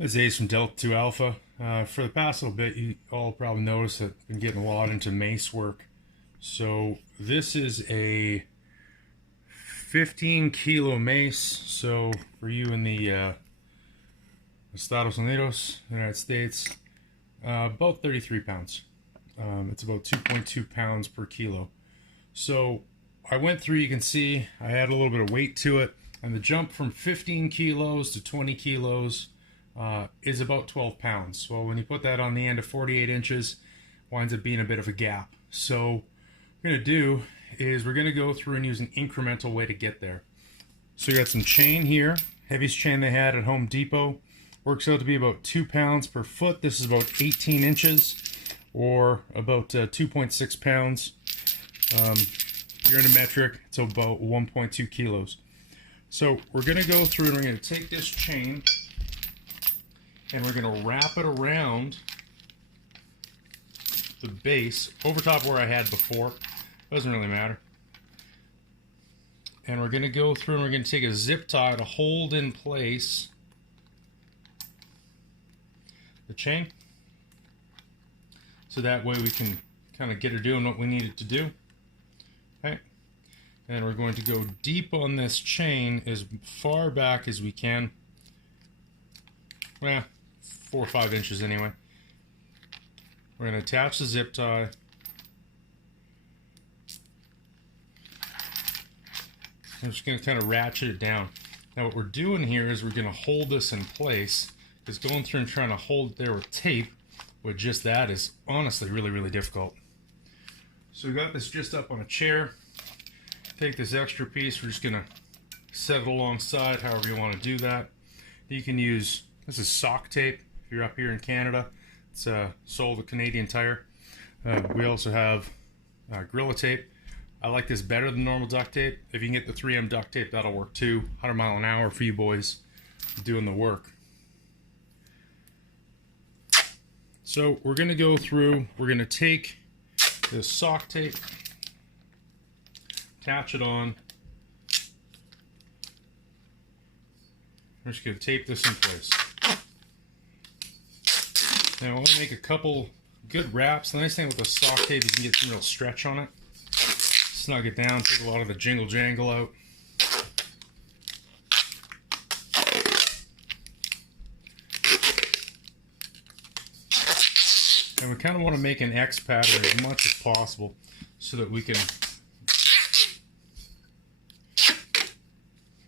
This is Ace from Delta 2 Alpha. For the past little bit, you all probably noticed that I've been getting a lot into mace work. So this is a 15 kilo mace. So for you in the Estados Unidos, United States, about 33 pounds. It's about 2.2 pounds per kilo. So I went through, you can see I add a little bit of weight to it, and the jump from 15 kilos to 20 kilos is about 12 pounds. Well, when you put that on the end of 48 inches, winds up being a bit of a gap. So what we're going to do is we're going to go through and use an incremental way to get there. So you got some chain here, heaviest chain they had at Home Depot. Works out to be about 2 pounds per foot. This is about 18 inches or about 2.6 pounds. If you're in a metric, it's about 1.2 kilos. So we're going to go through and we're going to take this chain and we're going to wrap it around the base, over top where I had before. Doesn't really matter. And we're going to go through and we're going to take a zip tie to hold in place the chain. So that way we can kind of get her doing what we need it to do. Okay. And we're going to go deep on this chain as far back as we can. Well, 4 or 5 inches anyway. We're going to attach the zip tie. I'm just going to kind of ratchet it down. Now what we're doing here is we're going to hold this in place, because going through and trying to hold it there with tape with just that is honestly really difficult. So we got this just up on a chair. Take this extra piece, we're just going to set it alongside however you want to do that. You can use, this is sock tape if you're up here in Canada. It's sold at Canadian Tire. We also have Gorilla tape. I like this better than normal duct tape. If you can get the 3M duct tape, that'll work too. 100 mile an hour for you boys doing the work. So we're going to go through, we're going to take this sock tape, attach it on. We're just going to tape this in place. Now I want to make a couple good wraps. The nice thing with the sock tape, you can get some real stretch on it. Snug it down, take a lot of the jingle jangle out. And we kind of want to make an X pattern as much as possible so that we can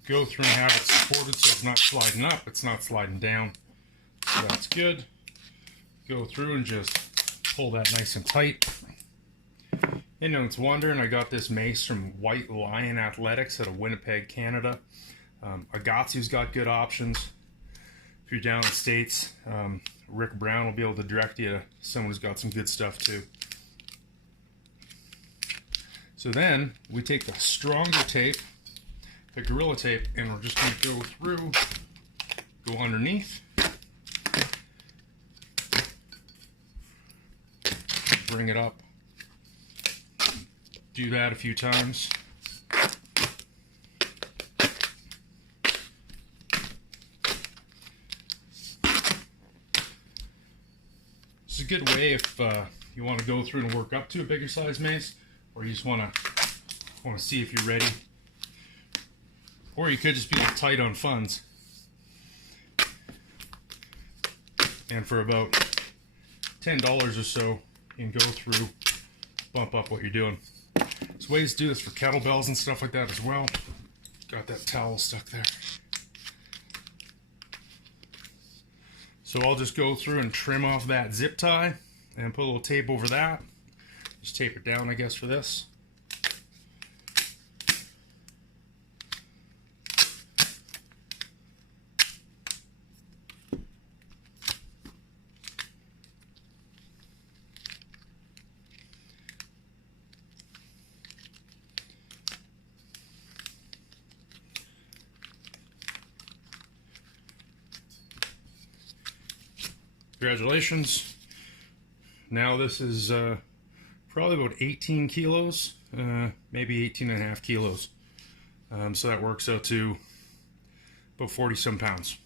go through and have it supported so it's not sliding up, it's not sliding down. So that's good. Go through and just pull that nice and tight. Anyone's wondering, I got this mace from White Lion Athletics out of Winnipeg, Canada. Agatsu's got good options. If you're down in the States, Rick Brown will be able to direct you to someone who's got some good stuff too. So then we take the stronger tape, the Gorilla tape, and we're just going to go through, go underneath, bring it up, do that a few times. It's a good way if you want to go through and work up to a bigger size mace, or you just want to see if you're ready, or you could just be tight on funds. And for about $10 or so, you can go through, bump up what you're doing. There's ways to do this for kettlebells and stuff like that as well. Got that towel stuck there. So I'll just go through and trim off that zip tie and put a little tape over that. Just tape it down, I guess, for this. Congratulations. Now this is probably about 18 kilos, maybe 18 and a half kilos. So that works out to about 40 some pounds.